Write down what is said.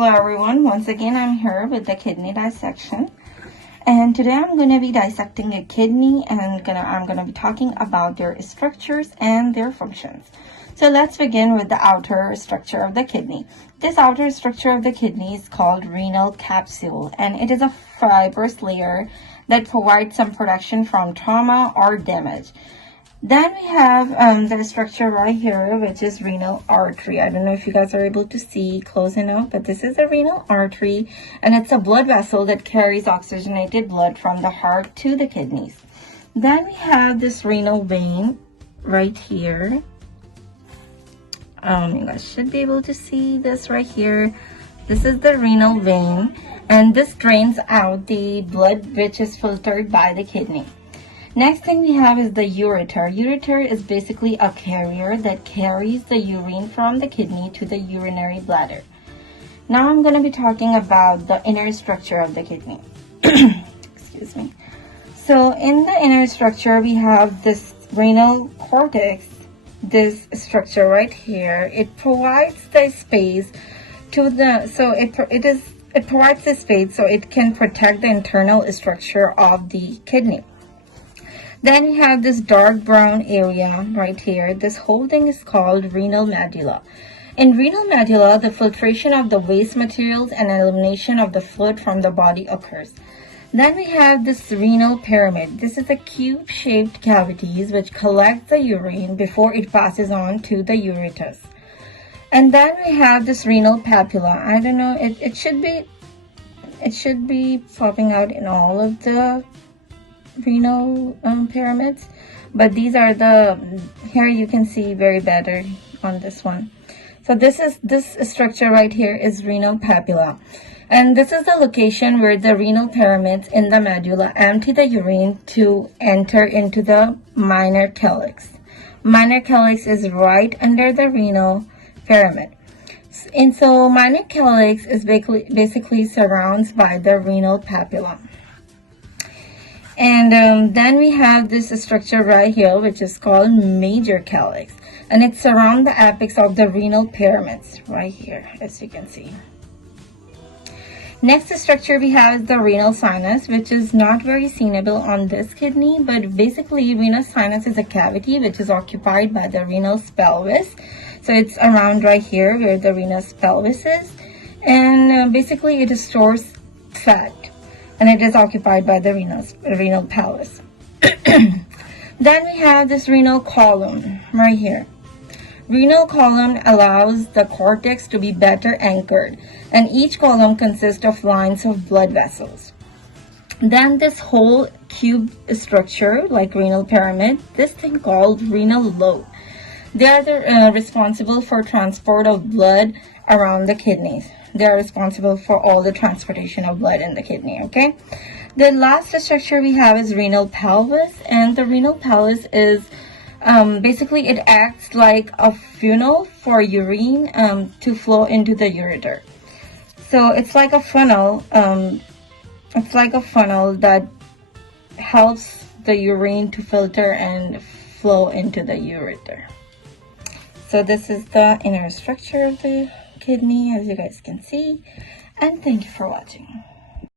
Hello everyone, once again I'm here with the kidney dissection, and today I'm going to be dissecting a kidney and I'm going to be talking about their structures and their functions. So let's begin with the outer structure of the kidney. This outer structure of the kidney is called renal capsule, and it is a fibrous layer that provides some protection from trauma or damage. Then we have the structure right here, which is renal artery. I don't know if you guys are able to see close enough, but this is a renal artery, and it's a blood vessel that carries oxygenated blood from the heart to the kidneys. Then we have this renal vein right here. You guys should be able to see this right here. This is the renal vein, and this drains out the blood which is filtered by the kidney. Next thing we have is the ureter. Ureter is basically a carrier that carries the urine from the kidney to the urinary bladder. Now I'm going to be talking about the inner structure of the kidney. Excuse me. So in the inner structure, we have this renal cortex, this structure right here. It provides the space to the, it provides the space so it can protect the internal structure of the kidney. Then we have this dark brown area right here. This whole thing is called renal medulla. In renal medulla, the filtration of the waste materials and elimination of the fluid from the body occurs. Then we have this renal pyramid. This is a cube-shaped cavities which collects the urine before it passes on to the ureters. And then we have this renal papilla. I don't know, it should be popping out in all of the renal pyramids, but these are here you can see very better on this one. So this structure right here is renal papilla, and this is the location where the renal pyramids in the medulla empty the urine to enter into the minor calyx. Minor calyx is right under the renal pyramid, and so minor calyx is basically surrounds by the renal papilla. And then we have this structure right here, which is called major calyx, and it surrounds the apex of the renal pyramids right here, as you can see. Next structure we have is the renal sinus, which is not very seenable on this kidney, but basically renal sinus is a cavity which is occupied by the renal pelvis. So it's around right here where the renal pelvis is, and basically it stores fat, and it is occupied by the renal pelvis. Then we have this renal column right here. Renal column allows the cortex to be better anchored, and each column consists of lines of blood vessels. Then this whole cube structure, like renal pyramid, this thing called renal lobe. They are responsible for transport of blood around the kidneys. They are responsible for all the transportation of blood in the kidney, okay? The last structure we have is renal pelvis, and the renal pelvis is basically it acts like a funnel for urine to flow into the ureter. So it's like a funnel. It's like a funnel that helps the urine to filter and flow into the ureter. So this is the inner structure of the kidney, as you guys can see, and thank you for watching.